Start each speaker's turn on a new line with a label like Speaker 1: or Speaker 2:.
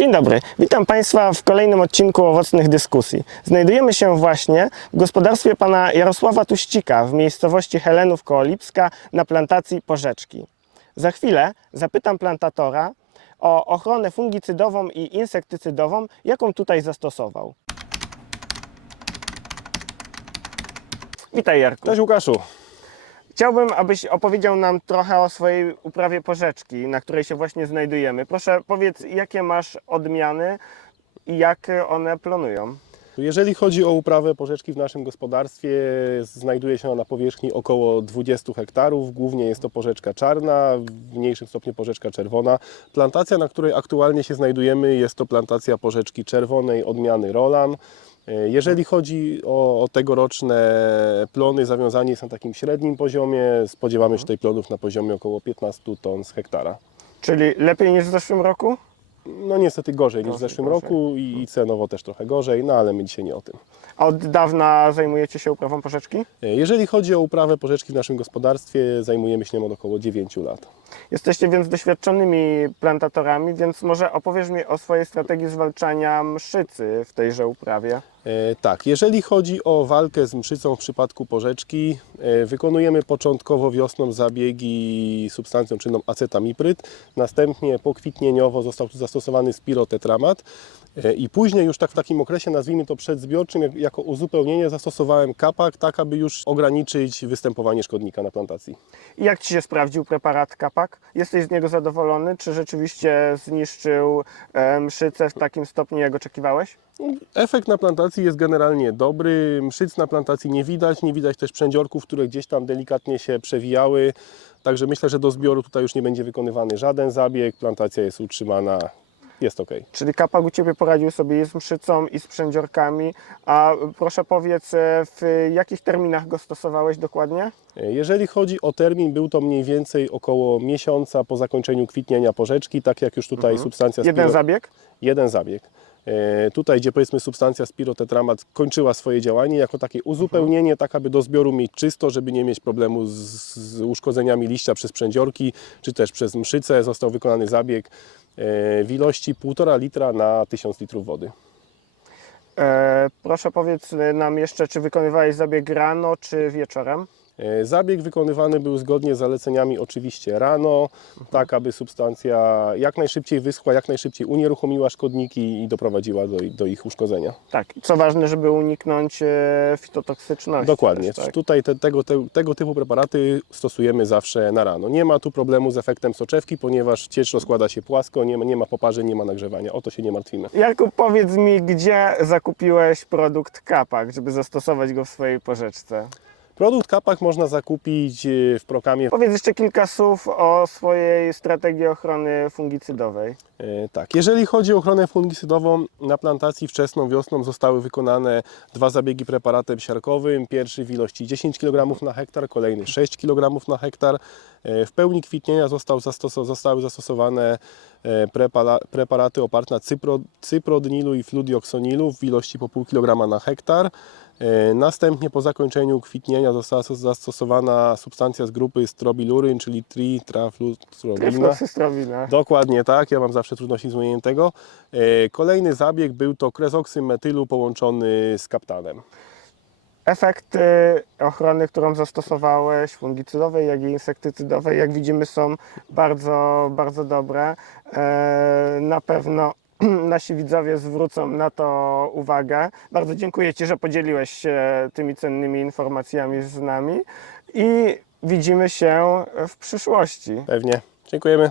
Speaker 1: Dzień dobry, witam Państwa w kolejnym odcinku Owocnych Dyskusji. Znajdujemy się właśnie w gospodarstwie pana Jarosława Tuścika w miejscowości Helenów koło Lipska na plantacji Porzeczki. Za chwilę zapytam plantatora o ochronę fungicydową i insektycydową, jaką tutaj zastosował. Witaj Jarku.
Speaker 2: Cześć Łukaszu.
Speaker 1: Chciałbym, abyś opowiedział nam trochę o swojej uprawie porzeczki, na której się właśnie znajdujemy. Proszę powiedz, jakie masz odmiany i jak one plonują.
Speaker 2: Jeżeli chodzi o uprawę porzeczki w naszym gospodarstwie, znajduje się ona na powierzchni około 20 hektarów. Głównie jest to porzeczka czarna, w mniejszym stopniu porzeczka czerwona. Plantacja, na której aktualnie się znajdujemy, jest to plantacja porzeczki czerwonej odmiany Roland. Jeżeli chodzi o, o tegoroczne plony, zawiązanie jest na takim średnim poziomie. Spodziewamy się tutaj plonów na poziomie około 15 ton z hektara.
Speaker 1: Czyli lepiej niż w zeszłym roku?
Speaker 2: No niestety gorzej niż w zeszłym
Speaker 1: gorzej.
Speaker 2: roku i, i cenowo też trochę gorzej, no ale my dzisiaj nie o tym.
Speaker 1: A od dawna zajmujecie się uprawą porzeczki?
Speaker 2: Jeżeli chodzi o uprawę porzeczki w naszym gospodarstwie, zajmujemy się nią od około 9 lat.
Speaker 1: Jesteście więc doświadczonymi plantatorami, więc może opowiesz mi o swojej strategii zwalczania mszycy w tejże uprawie.
Speaker 2: E, tak, jeżeli chodzi o walkę z mszycą w przypadku porzeczki, e, wykonujemy początkowo wiosną zabiegi substancją czynną acetamipryt, następnie pokwitnieniowo został tu zastosowany spirotetramat i później już tak w takim okresie, nazwijmy to przedzbiorczym, jak, jako uzupełnienie zastosowałem kapak, tak aby już ograniczyć występowanie szkodnika na plantacji.
Speaker 1: I jak Ci się sprawdził preparat Kapak? Jesteś z niego zadowolony? Czy rzeczywiście zniszczył e, mszycę w takim stopniu, jak oczekiwałeś?
Speaker 2: Efekt na plantacji jest generalnie dobry. Mszyc na plantacji nie widać, nie widać też przędziorków, które gdzieś tam delikatnie się przewijały. Także myślę, że do zbioru tutaj już nie będzie wykonywany żaden zabieg. Plantacja jest utrzymana, jest ok.
Speaker 1: Czyli kapak u Ciebie poradził sobie i z mszycą, i z przędziorkami. A proszę powiedz, e, w jakich terminach go stosowałeś dokładnie?
Speaker 2: Jeżeli chodzi o termin, był to mniej więcej około miesiąca po zakończeniu kwitnienia porzeczki, tak jak już tutaj substancja
Speaker 1: Jeden zabieg?
Speaker 2: jeden zabieg. E, Tutaj, gdzie powiedzmy substancja spirotetramat kończyła swoje działanie, jako takie uzupełnienie, tak aby do zbioru mieć czysto, żeby nie mieć problemu z, z uszkodzeniami liścia przez przędziorki, czy też przez mszycę, został wykonany zabieg e, w ilości 1,5 litra na 1000 litrów wody.
Speaker 1: E, proszę powiedz nam jeszcze, czy wykonywałeś zabieg rano, czy wieczorem?
Speaker 2: E, Zabieg wykonywany był zgodnie z zaleceniami oczywiście rano, tak aby substancja jak najszybciej wyschła, jak najszybciej unieruchomiła szkodniki i doprowadziła do, do ich uszkodzenia.
Speaker 1: Tak. Co ważne, żeby uniknąć e, fitotoksyczności.
Speaker 2: Dokładnie.
Speaker 1: Też, tak?
Speaker 2: Tutaj te, tego, te, tego typu preparaty stosujemy zawsze na rano. Nie ma tu problemu z efektem soczewki, ponieważ ciecz rozkłada się płasko, nie ma, nie ma poparzeń, nie ma nagrzewania. O to się nie martwimy.
Speaker 1: Jarku, powiedz mi, gdzie zakupiłeś produkt Kapak, żeby zastosować go w swojej porzeczce?
Speaker 2: Produkt kapak można zakupić e, w Prokamie.
Speaker 1: Powiedz jeszcze kilka słów o swojej strategii ochrony fungicydowej.
Speaker 2: E, Tak, jeżeli chodzi o ochronę fungicydową, na plantacji wczesną wiosną zostały wykonane dwa zabiegi preparatem siarkowym. Pierwszy w ilości 10 kg na hektar, kolejny 6 kg na hektar. E, W pełni kwitnienia został zastos- zostały zastosowane prepara- preparaty oparte na cypro, cyprodnilu i fludioksonilu w ilości po pół kg na hektar. E, Następnie po zakończeniu kwitnienia została zastosowana substancja z grupy strobiluryn, czyli tritraflustrobina. Dokładnie tak, ja mam zawsze trudności z mówieniem tego. E, Kolejny zabieg był to krezoksym metylu połączony z kaptanem.
Speaker 1: Efekty ochrony, którą zastosowałeś, fungicydowej, jak i insektycydowej, jak widzimy, są bardzo, bardzo dobre. E, Na pewno nasi widzowie zwrócą na to uwagę. Bardzo dziękuję Ci, że podzieliłeś się tymi cennymi informacjami z nami i widzimy się w przyszłości.
Speaker 2: Pewnie. Dziękujemy.